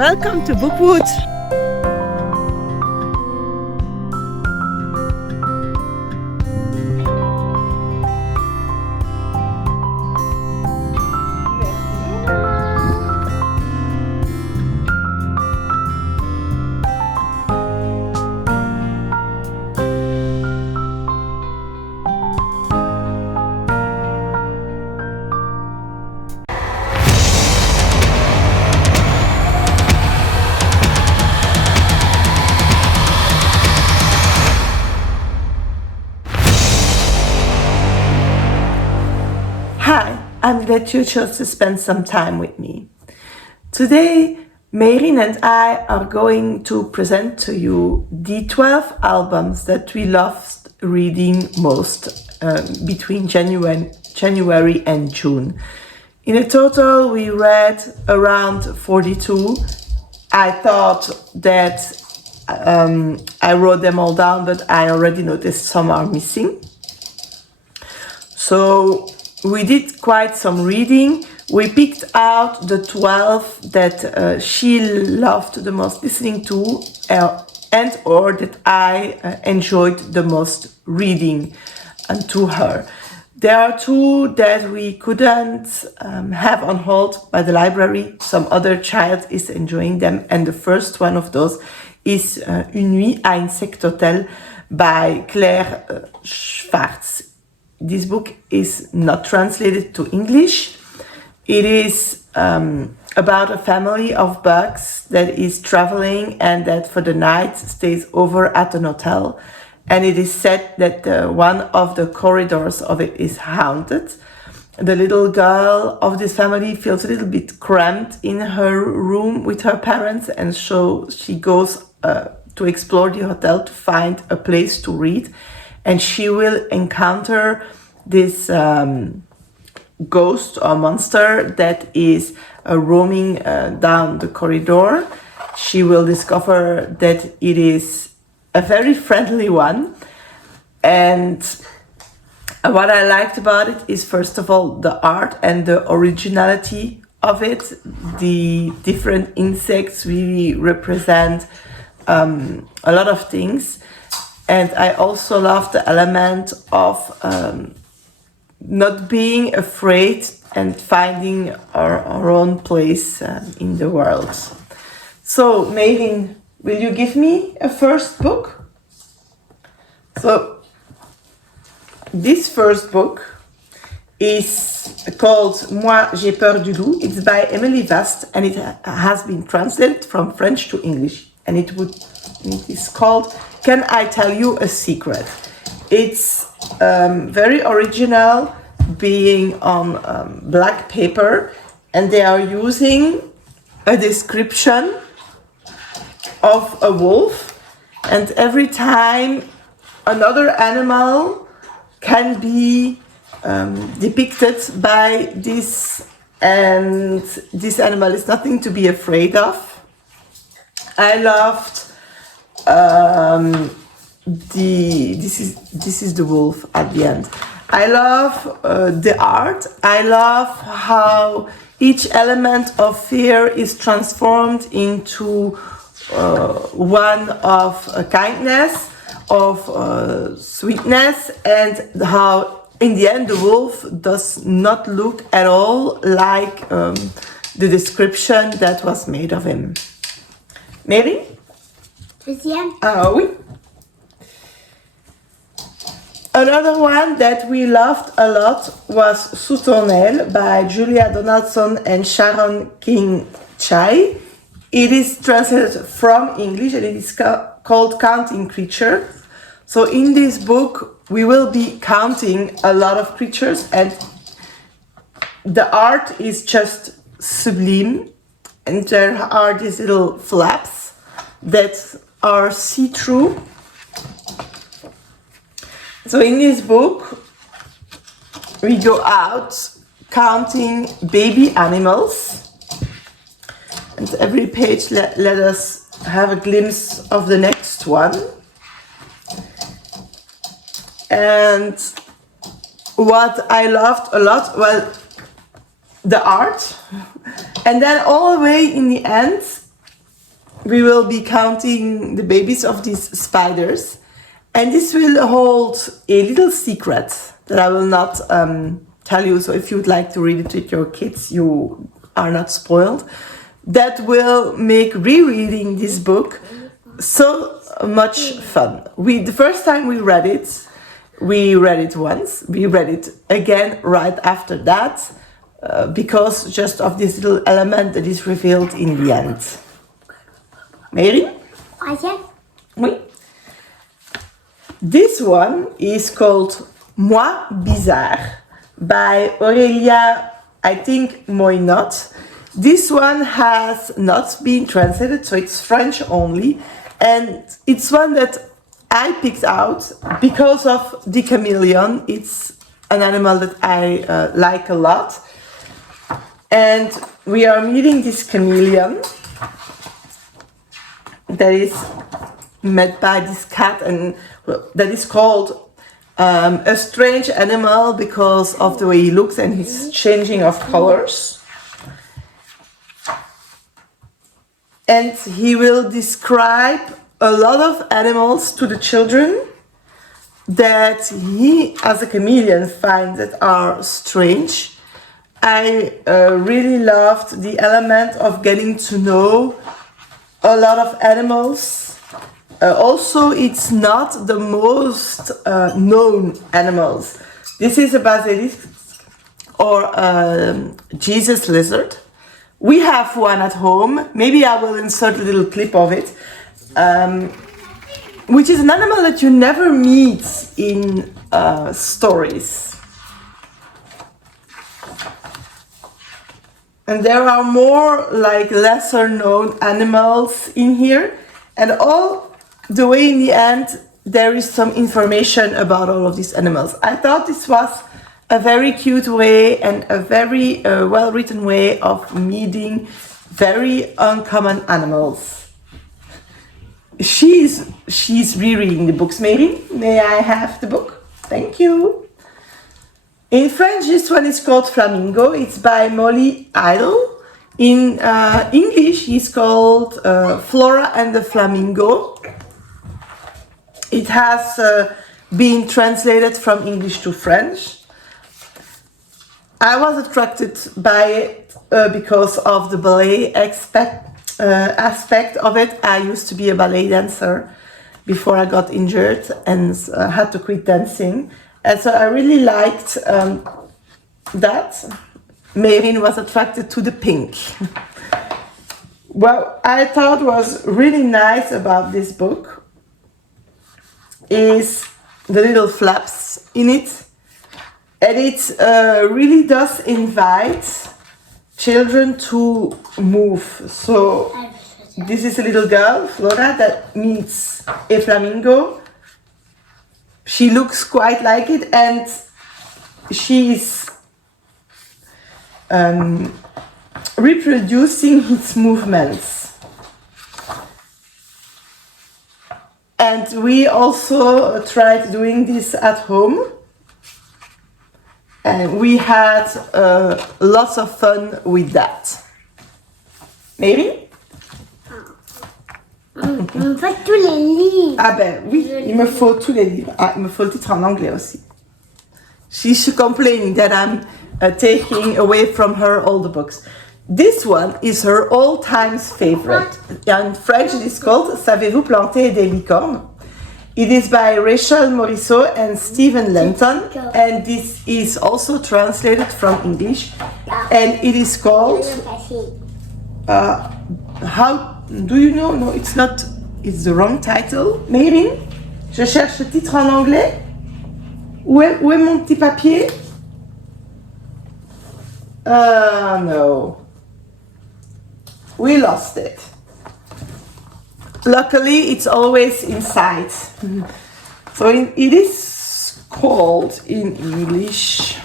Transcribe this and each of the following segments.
welcome to Bookwood. Hi, I'm glad you chose to spend some time with me. Today, Meyrine and I are going to present to you the 12 albums that we loved reading most between January and June. In a total, we read around 42. I thought that I wrote them all down, but I already noticed some are missing. So we did quite some reading. We picked out the 12 that she loved the most listening to and or that I enjoyed the most reading to her. There are two that we couldn't have on hold by the library. Some other child is enjoying them, and the first one of those is Une nuit à Insect Hotel by Claire Schwartz. This book is not translated to English. It is about a family of bugs that is traveling and that for the night stays over at an hotel. And it is said that one of the corridors of it is haunted. The little girl of this family feels a little bit cramped in her room with her parents, and so she goes to explore the hotel to find a place to read. And she will encounter this ghost or monster that is roaming down the corridor. She will discover that it is a very friendly one. And what I liked about it is, first of all, the art and the originality of it. The different insects really represent a lot of things. And I also love the element of not being afraid and finding our own place in the world. So, Meyrine, will you give me a first book? So, this first book is called Moi, j'ai peur du loup. It's by Emilie Vast, and it has been translated from French to English. And it is called Can I Tell You a Secret? It's very original, being on black paper, and they are using a description of a wolf, and every time another animal can be depicted by this, and this animal is nothing to be afraid of. I loved this is the wolf at the end. I love the art. I love how each element of fear is transformed into one of kindness, of sweetness, and how in the end the wolf does not look at all like the description that was made of him. Mary? Deuxième. Ah oui. Another one that we loved a lot was Sous ton aile by Julia Donaldson and Sharon King-Chai. It is translated from English and it is called Counting Creatures. So in this book we will be counting a lot of creatures, and the art is just sublime, and there are these little flaps that are see-through. So in this book, we go out counting baby animals, and every page let us have a glimpse of the next one. And what I loved a lot, well, the art, and then all the way in the end, we will be counting the babies of these spiders, and this will hold a little secret that I will not tell you. So if you would like to read it with your kids, you are not spoiled. That will make rereading this book so much fun. The first time we read it once. We read it again right after that because just of this little element that is revealed in the end. Meyrine? Troisième. Oui. This one is called Moi Bizarre by Aurélia, I think Moynot. This one has not been translated, so it's French only. And it's one that I picked out because of the chameleon. It's an animal that I like a lot. And we are meeting this chameleon that is met by this cat, and that is called a strange animal because of the way he looks and his changing of colors. And he will describe a lot of animals to the children that he, as a chameleon, finds that are strange. I really loved the element of getting to know a lot of animals. Also, it's not the most known animals. This is a basilisk or a Jesus lizard. We have one at home. Maybe I will insert a little clip of it, which is an animal that you never meet in stories. And there are more like lesser known animals in here, and all the way in the end there is some information about all of these animals. I thought this was a very cute way and a very well written way of meeting very uncommon animals. She's rereading the books. May I have the book? Thank you. In French, this one is called Flamingo. It's by Molly Idle. In English, it's called Flora and the Flamingo. It has been translated from English to French. I was attracted by it because of the ballet aspect of it. I used to be a ballet dancer before I got injured and had to quit dancing. And so I really liked that. Meyrine was attracted to the pink. What I thought was really nice about this book is the little flaps in it. And it really does invite children to move. So this is a little girl, Flora, that meets a flamingo. She looks quite like it, and she's reproducing its movements. And we also tried doing this at home. And we had lots of fun with that. Maybe? Il me faut tous les livres. Ah ben oui, il me faut tous les livres. Ah, il me faut le titre en anglais aussi. She's complaining that I'm taking away from her all the books. This one is her all-time favorite. In French it is called Savez-vous planter des licornes? It is by Rachel Morisseau and Steven Lenton, and this is also translated from English, and it is called How do you know? No, it's not. It's the wrong title. Meyrine, je cherche le titre en anglais. Où est mon petit papier? No. We lost it. Luckily, it's always inside. So it is called in English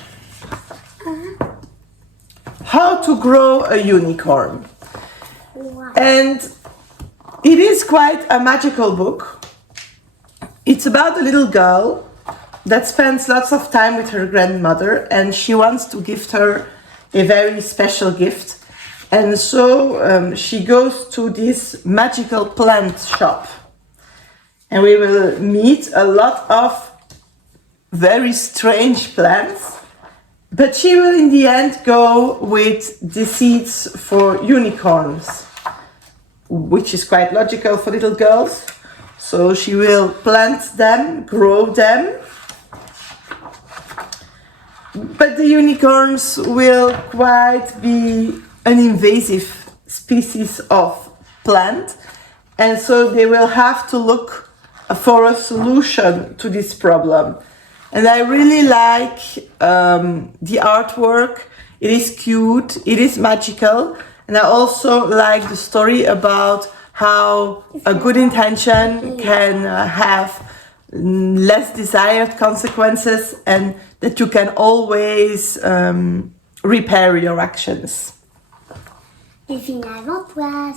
How to Grow a Unicorn. And it is quite a magical book. It's about a little girl that spends lots of time with her grandmother, and she wants to gift her a very special gift. And so she goes to this magical plant shop. And we will meet a lot of very strange plants. But she will in the end go with the seeds for unicorns, which is quite logical for little girls. So she will plant them, grow them. But the unicorns will quite be an invasive species of plant. And so they will have to look for a solution to this problem. And I really like the artwork. It is cute, it is magical. And I also like the story about how a good intention can have less desired consequences, and that you can always repair your actions. J'ai fini avant toi.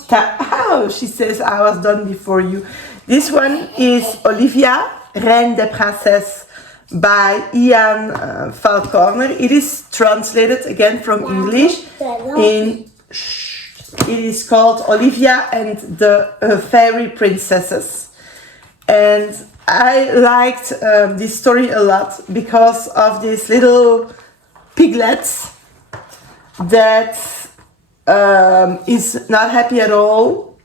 Oh, she says, I was done before you. This one is Olivia, Reine des Princesses, by Ian Falconer. It is translated again from English. It is called Olivia and the Fairy Princesses. And I liked this story a lot because of these little piglets that is not happy at all.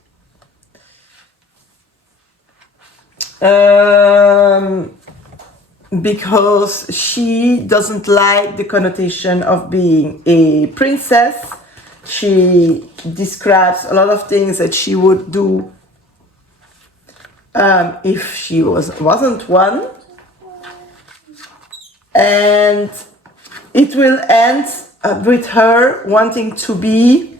Because she doesn't like the connotation of being a princess. She describes a lot of things that she would do if she wasn't one. And it will end with her wanting to be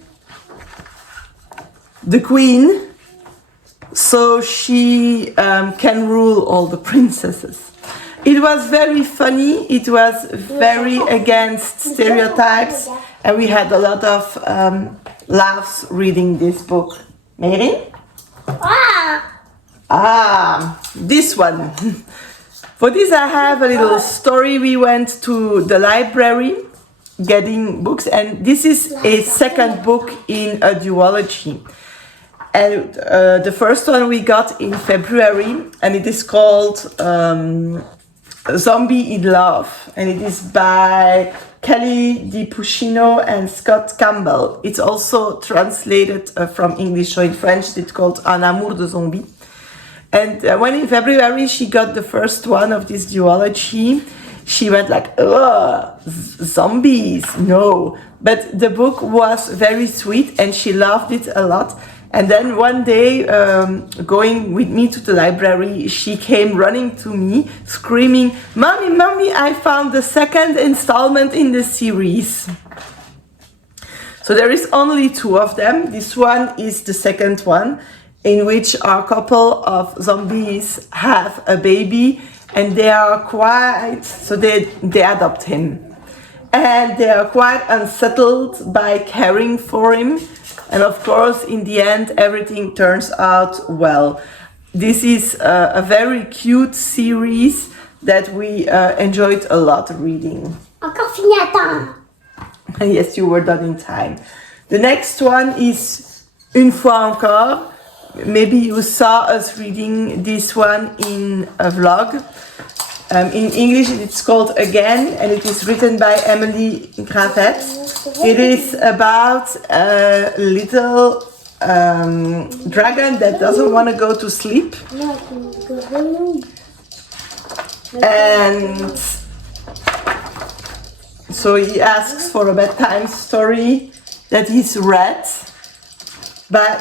the queen, so she can rule all the princesses. It was very funny, it was very against stereotypes, and we had a lot of laughs reading this book. Meyrine? This one. For this I have a little story. We went to the library getting books, and this is a second book in a duology. And the first one we got in February, and it is called Zombie in Love, and it is by Kelly DiPucchio and Scott Campbell. It's also translated from English, so in French it's called Un amour de zombie. And when in February she got the first one of this duology, she went like, ugh, zombies, no. But the book was very sweet and she loved it a lot. And then one day, going with me to the library, she came running to me, screaming, "Mommy, Mommy, I found the second installment in the series." So there is only two of them. This one is the second one, in which a couple of zombies have a baby, and they are they adopt him. And they are quite unsettled by caring for him. And of course, in the end, everything turns out well. This is a very cute series that we enjoyed a lot reading. Encore fini à temps. Yes, you were done in time. The next one is Une fois encore. Maybe you saw us reading this one in a vlog. In English it's called Again, and it is written by Emilie Gravett. It is about a little dragon that doesn't want to go to sleep. And so he asks for a bedtime story that is read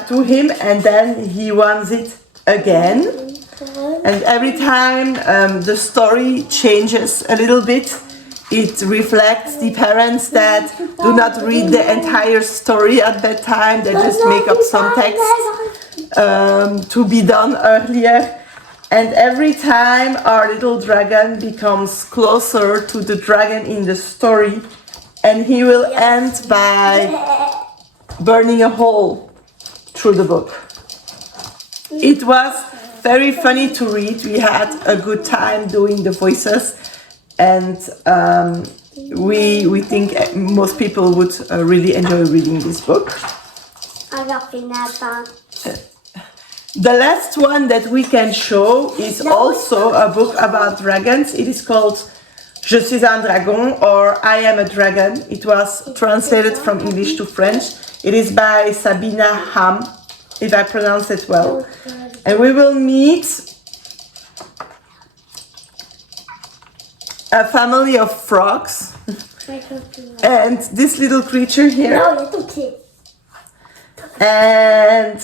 to him, and then he wants it again. And every time the story changes a little bit, it reflects the parents that do not read the entire story at that time. They just make up some text to be done earlier. And every time our little dragon becomes closer to the dragon in the story, and he will end by burning a hole through the book. It was very funny to read. We had a good time doing the voices, and we think most people would really enjoy reading this book. Alors, Nathan. The last one that we can show is also a book about dragons. It is called Je suis un dragon or I am a dragon. It was translated from English to French. It is by Sabina Hahn, if I pronounce it well. And we will meet a family of frogs and this little creature here. And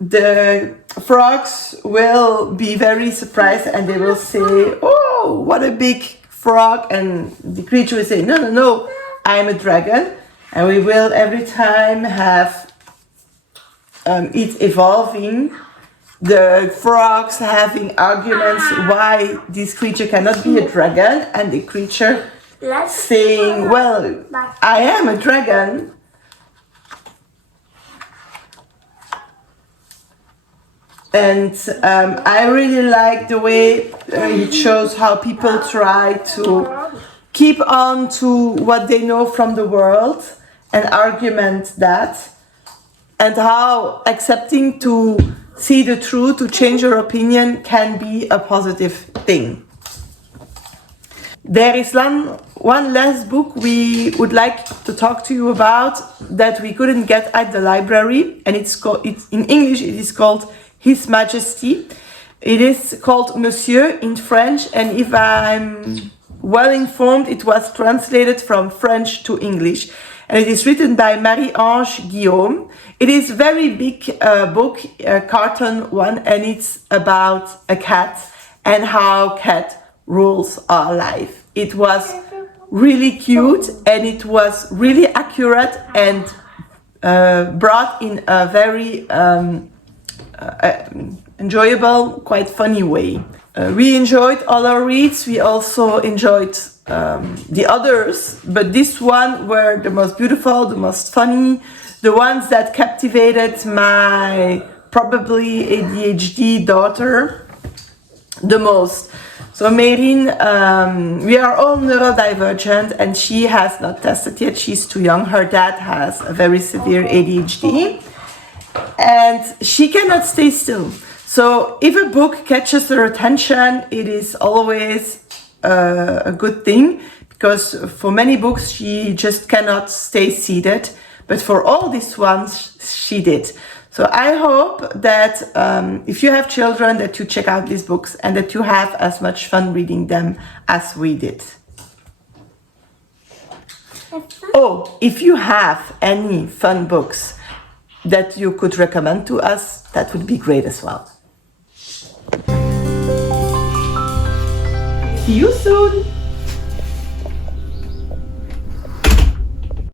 the frogs will be very surprised and they will say, oh, what a big frog. And the creature will say, no, no, no, I'm a dragon. And we will every time have it evolving, the frogs having arguments why this creature cannot be a dragon, and the creature saying, well, I am a dragon. And I really like the way it shows how people try to keep on to what they know from the world and argument that, and how accepting to see the truth, to change your opinion, can be a positive thing. There is one last book we would like to talk to you about that we couldn't get at the library, and it's in English it is called His Majesty. It is called Monsieur in French, and if I'm well informed, it was translated from French to English. And it is written by Marie-Ange Guillaume. It is a very big book, a cartoon one, and it's about a cat and how cat rules our life. It was really cute and it was really accurate and brought in a very enjoyable, quite funny way. We enjoyed all our reads. We also enjoyed the others, but this one were the most beautiful, the most funny, the ones that captivated my probably ADHD daughter the most. So Meyrine, we are all neurodivergent and she has not tested yet. She's too young. Her dad has a very severe ADHD and she cannot stay still. So if a book catches her attention, it is always a good thing, because for many books she just cannot stay seated, but for all these ones she did. So I hope that if you have children, that you check out these books and that you have as much fun reading them as we did. Oh, if you have any fun books that you could recommend to us, that would be great as well. See you soon!